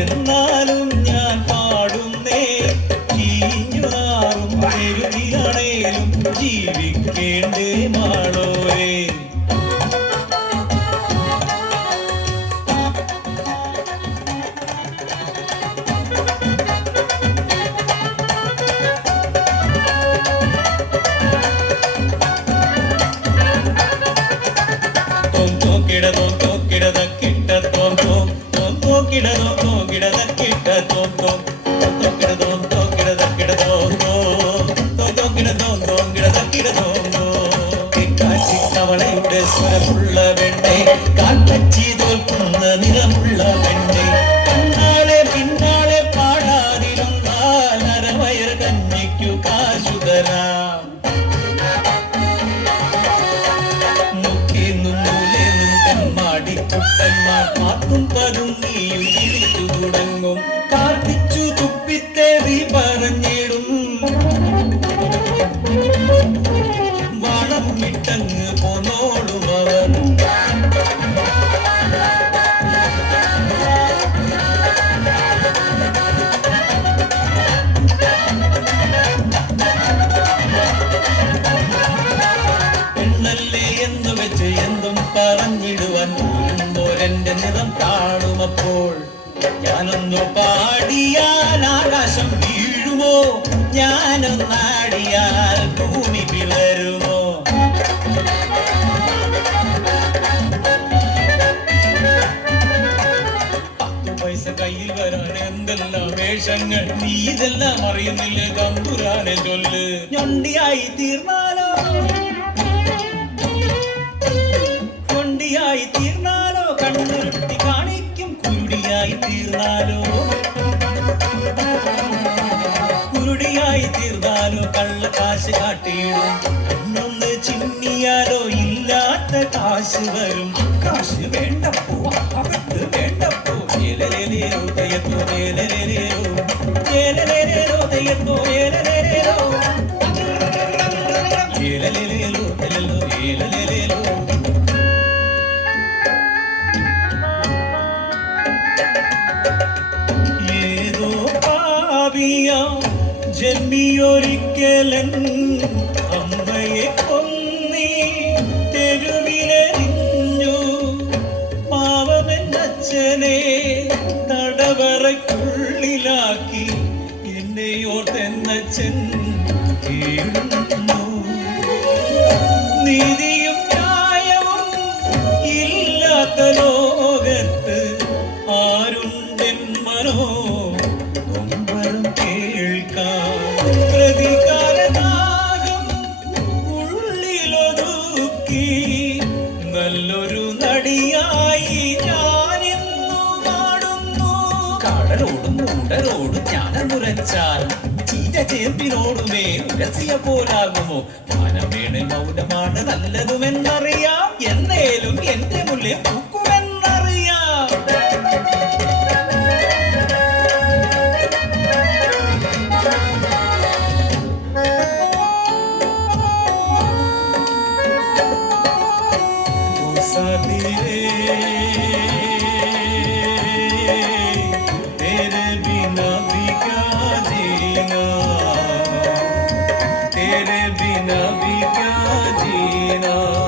എന്നാലും ഞാൻ പാടുന്നേ ചീഞ്ഞുനാറും പെരുതിയാണേലും ജീവിക്കേണ്ടേ മാളോരേ. കവളയുടെ സ്വരമുള്ള പെണ്ണെ, കാട്ടച്ചി തോൽക്കുന്ന നിറമുള്ള പെണ്ണെ, പിന്നാലെ പിന്നാലെ പാടാതിരുന്നാൽ അരവയർ കഞ്ഞിക്കു കാശു തരാം. മുക്കിന്നും മൂലെന്നും തെമ്മാടി കുട്ടന്മാർ പാത്തും പതുങ്ങിയും വിളിച്ചു തുടങ്ങും. കാർപ്പിച്ചു തുപ്പിത്തേറി പറഞ്ഞിടും, വളം വിട്ടങ്ങ് പോന്നോളും അവർ. പെണ്ണല്ലേ എന്ന് വെച്ച് എന്തും പറഞ്ഞിടുവാൻ പോരുന്നോരെന്റെ നിറം കാണുമപ്പോൾ. ഞാനൊന്നു പാടിയാൽ ആകാശം വീഴുമോ, ഞാനൊന്നാടിയാൽ ഭൂമി പിളരുമോ. പൈസ കയ്യിൽ വരാൻ എന്തെല്ലാം വേഷങ്ങൾ, നീ ഇതെല്ലാം അറിയുന്നില്ലേ തമ്പുരാനെ ചൊല്ല്. ഞൊണ്ടിയായി തീർന്നാലോ, കൊണ്ടിയായി തീർന്നാലോ, കണ്ണുരുട്ടി കാണിക്കും. കുരുടിയായി തീർന്നാലോ, കുരുടിയായി തീർന്നാലോ കള്ള കാശ് കാട്ടിയിടും. കണ്ണൊന്ന് ചിമ്മിയാലോ ഇല്ലാത്ത കാശ് വരും. കാശ് വേണ്ടപ്പോ അകത്ത് വേണ്ടപ്പോ. ഏലലേലോ തയ്യത്തോ ഏലലേലോ, ഏലലേലോ തയ്യത്തോ ഏലലേലോ, ഏലലേലോ തയ്യലോ ഏലലേലോ. ഏതോ പാപിയാം ജന്മിയൊരിക്കലൻ അമ്മയെ കൊന്നീ തെരുവിലെറിഞ്ഞു. പാവമെന്നച്ഛനെ തടവറയ്ക്കുള്ളിലാക്കി എന്നെ ഓർത്തെന്നച്ഛൻ കേഴുന്നു. നീതിയും ന്യായവും ഇല്ലാത്ത ലോകത്ത് ആരുണ്ടെൻ മനോ നൊമ്പരം കേൾക്കാം. പ്രതികാരനാഗം ഉള്ളിലൊതുക്കി നല്ലൊരു നടിയായി ഞാനിന്നു പാടുന്നു. കടലോടും ഉടലോടും ജ്ഞാനമുരച്ചാൽ ചീറ്റ ചേമ്പിനോടുമേ ഉരസിയ പോലാകുമോ. മാനമേണ് മൗനമാണ് നല്ലതുമെന്നറിയാം, എന്നേലും എന്റെ മുന്നിൽ പൂക്കുമെന്നറിയാം. खातिरे तेरे बिना भी क्या जीना, तेरे बिना भी क्या जीना।